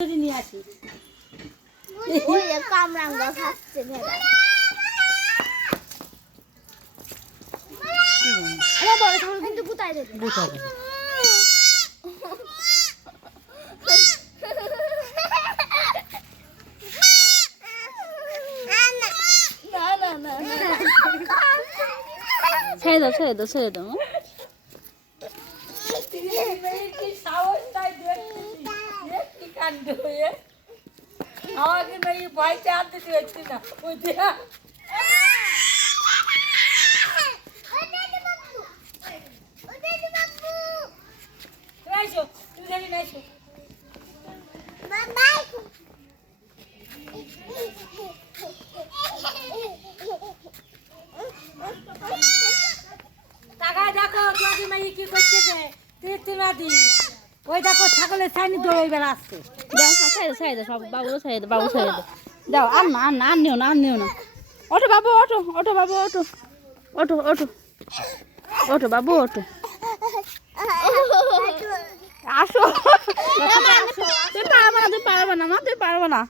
নিয়ে আসি ওই কামরাঙ্গা খাচ্ছে ভেড়া। আরে বড় ছাগল কিন্তু গুতায় দেবে। গুতাবে। না না না না ছেড়ে দাও ছেড়ে দাও ছেড়ে দাও। কি সাহস তাই কি কাণ্ড হয়ে আমাকে নাই ভয়তে আনতে দিচ্ছি না ওই দেয়া নাইছো তুমি জানি নাইছো তাকায় দেখো তোমাকে মাই কি করতেছে তিমাদি ওই দেখো ছাগলের ছাইনি দৌড়াই বেড়া আসছে দাও ছেড়ে ছেড়ে দাও সব বাবুরও ছেড়ে দাও বাবু ছেড়ে দাও। দাও আর না আর না আর নিও না আর নিও না। ওঠো বাবু ওঠো ওঠো বাবু ওঠো ওঠো ওঠো ওঠো বাবু ওঠো আসো। তুই পারবে না তুই পারবে না মা তুই পারবে না।